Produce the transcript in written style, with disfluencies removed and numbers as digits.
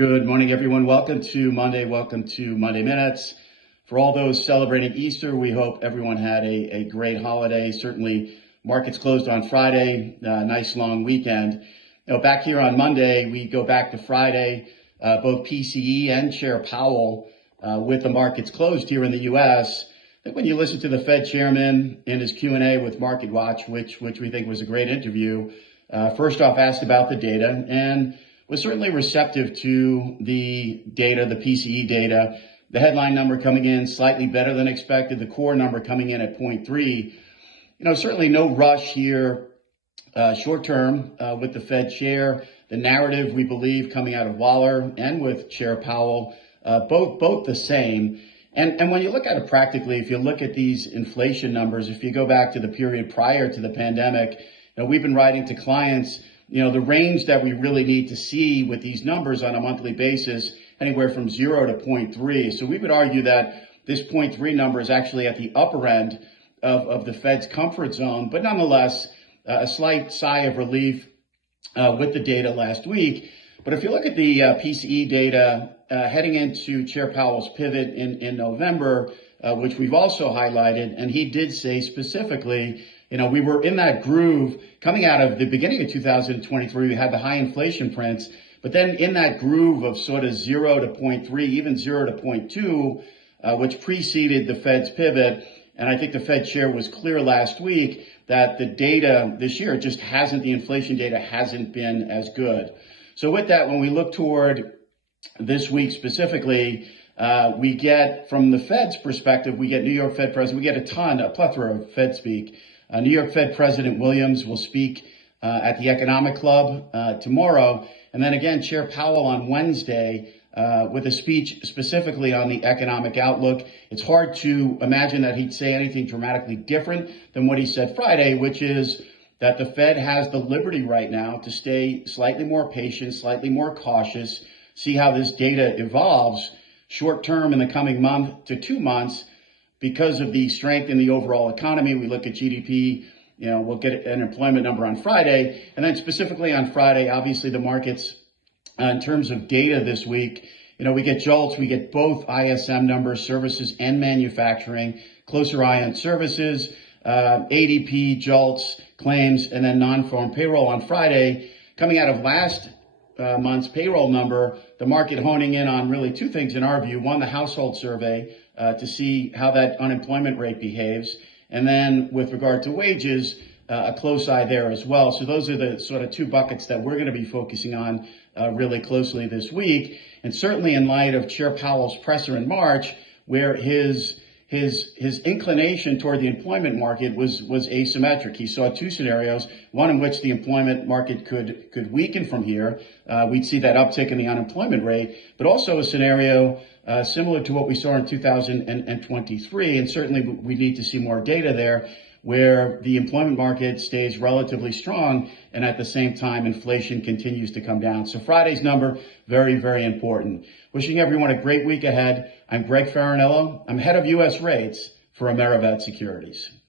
Good morning, everyone. Welcome to Monday. Welcome to Monday Minutes. For all those celebrating Easter, we hope everyone had a great holiday. Certainly, markets closed on Friday. Nice long weekend. Back here on Monday, we go back to Friday. Both PCE and Chair Powell, with the markets closed here in the U.S. I think when you listen to the Fed chairman in his Q&A with Market Watch, which we think was a great interview, first off asked about the data and was certainly receptive to the data, the PCE data. The headline number coming in slightly better than expected, the core number coming in at 0.3. Certainly no rush here short term with the Fed chair. The narrative, we believe, coming out of Waller and with Chair Powell, both the same. And when you look at it practically, if you look at these inflation numbers, if you go back to the period prior to the pandemic, we've been writing to clients, the range that we really need to see with these numbers on a monthly basis, anywhere from 0 to 0.3. So we would argue that this 0.3 number is actually at the upper end of the Fed's comfort zone, but nonetheless, a slight sigh of relief with the data last week. But if you look at the PCE data heading into Chair Powell's pivot in November, which we've also highlighted, and he did say specifically, we were in that groove coming out of the beginning of 2023. We had the high inflation prints, but then in that groove of sort of 0 to 0.3, even 0 to 0.2, which preceded the Fed's pivot. And I think the Fed chair was clear last week that the data this year the inflation data hasn't been as good. So with that, when we look toward this week specifically, we get, from the Fed's perspective, we get New York Fed President, we get a plethora of Fed speak. New York Fed President Williams will speak at the Economic Club tomorrow. And then again, Chair Powell on Wednesday with a speech specifically on the economic outlook. It's hard to imagine that he'd say anything dramatically different than what he said Friday, which is that the Fed has the liberty right now to stay slightly more patient, slightly more cautious, see how this data evolves short term in the coming month to 2 months. Because of the strength in the overall economy, we look at GDP, we'll get an employment number on Friday. And then specifically on Friday, obviously the markets, in terms of data this week, we get JOLTS, we get both ISM numbers, services and manufacturing, closer eye on services, ADP, JOLTS, claims, and then non-farm payroll on Friday. Coming out of last month's payroll number, the market honing in on really two things in our view. One, the household survey to see how that unemployment rate behaves. And then with regard to wages, a close eye there as well. So those are the sort of two buckets that we're going to be focusing on really closely this week. And certainly in light of Chair Powell's presser in March, where his inclination toward the employment market was asymmetric. He saw two scenarios, one in which the employment market could weaken from here. We'd see that uptick in the unemployment rate, but also a scenario similar to what we saw in 2023. And certainly we need to see more data there where the employment market stays relatively strong and at the same time inflation continues to come down. So Friday's number, very, very important. Wishing everyone a great week ahead. I'm Greg Faranello. I'm head of U.S. rates for AmeriVet Securities.